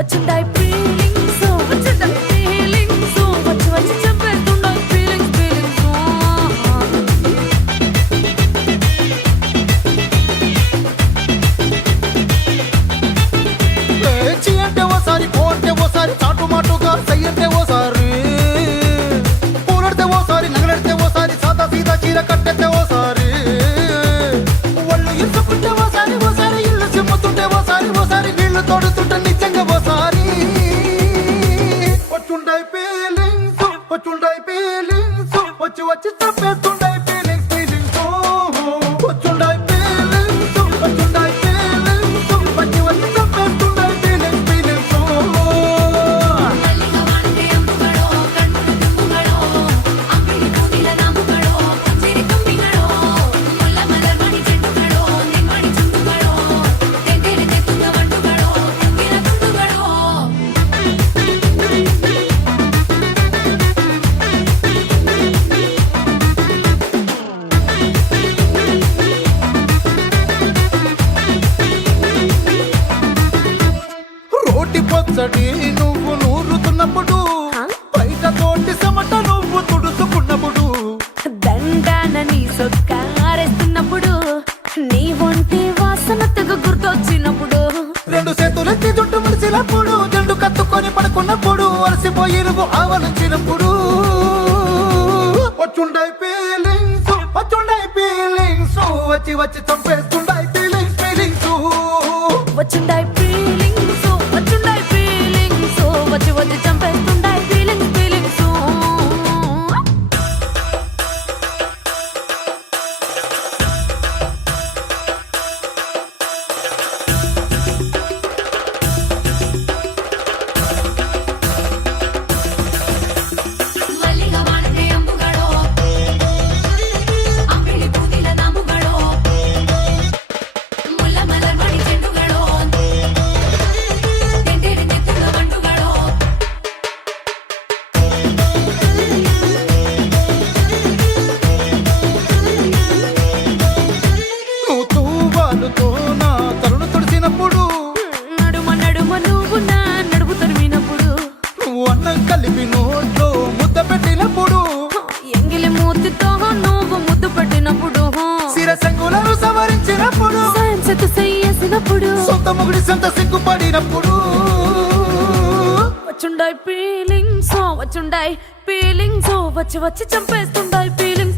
వచ్చుండాయి feelings వచ్చుండాయి feelings వచ్చి వచ్చి చంపేస్తుండాయి feelings చి అంటే ఓసారి పో అంటే ఓసారి చాటు మాటుగా సై అంటే ఓసారి పూలడితే ఓసారి నగలడితే ఓసారి సాదా సీదా చీర కట్టెతే ఓసారి ఒళ్ళు ఇసుకుంటే ఓసారి ఓసారి ఇల్లు చిమ్ముతుంటే ఓసారి ఓసారి నీళ్లు తోడుతుంటే నిజంగా ఓసారి వచ్చుండాయి ఫీలింగ్స్ వచ్చుండాయి ఫీలింగ్స్ వచ్చి వచ్చి చంపేస్తుండాయి ఫీలింగ్స్ ఫీలింగ్స్ వచ్చుండాయి ఫీలింగ్స్ వచ్చుండాయి ఫీలింగ్స్ వచ్చి వచ్చి చంపేస్తుండాయి ఫీలింగ్స్ ఫీలింగ్స్ మల్లిగా వాడితే అమ్ముగడో కన్నులు తుమ్ముగడో అంగిడి పూనిల నాముగడో కంచిరి కుంభిగడో ముల్ల మలర్మణి చెట్టుగడో నిమ్మడి చుట్టుగడో తెంగేరి తెత్తున్న వండుగడో తెంగిన తుండుగడో రోటి పచ్చడి నువ్వు నూరుతున్నప్పుడు బయట తోటి సమట నువ్వు తుడుచుకున్నప్పుడు దండాన నీ సొక్కారేస్తున్నప్పుడు నీ ఒంటి వాసన తెగ గుర్తొచ్చినప్పుడు రెండు చేతులెత్తి జుట్టు ముడిచినప్పుడు జండు కత్తుకొని పడుకున్నప్పుడు అలసిపోయి నువ్వు ఆవలించినప్పుడు వచ్చుండాయి ఫీలింగ్స్ వచ్చుండాయి ఫీలింగ్స్ వచ్చి వచ్చి చంపేస్తుండాయి ఫీలింగ్స్ ఫీలింగ్స్ వచ్చుండాయి ఫీలింగ్స్ వచ్చుండాయి ఫీలింగ్స్ వచ్చి వచ్చి చంపేస్తుండాయి ఫీలింగ్స్ ఫీలింగ్స్ మల్లిగా వాడితే అమ్ముగడో అంగిడి పూనిల నాముగడో ముల్ల మలర్మణి చెట్టుగడో తెంగేరి తెత్తున్న వండుగడో నువ్వు తూవాలుతో నా తలను తుడిచినప్పుడు నడుమ నడుమ నువ్వు నా నడుపు తరిమినప్పుడు నువ్వు అన్నం కలిపి నోట్లో ముద్ద పెట్టినప్పుడు ఎంగిలి మూతితో నువ్వు ముద్దు పెట్టినప్పుడు శిరసంగులను సవరించినప్పుడు సైన్స్ చెయ్యేసినప్పుడు సొంత మొగుడి సొంత సిగ్గుపడినప్పుడు వచ్చుండాయి ఫీలింగ్స్ వచ్చుండాయి ఫీలింగ్స్ వచ్చి వచ్చి చంపేస్తుండాయి ఫీలింగ్స్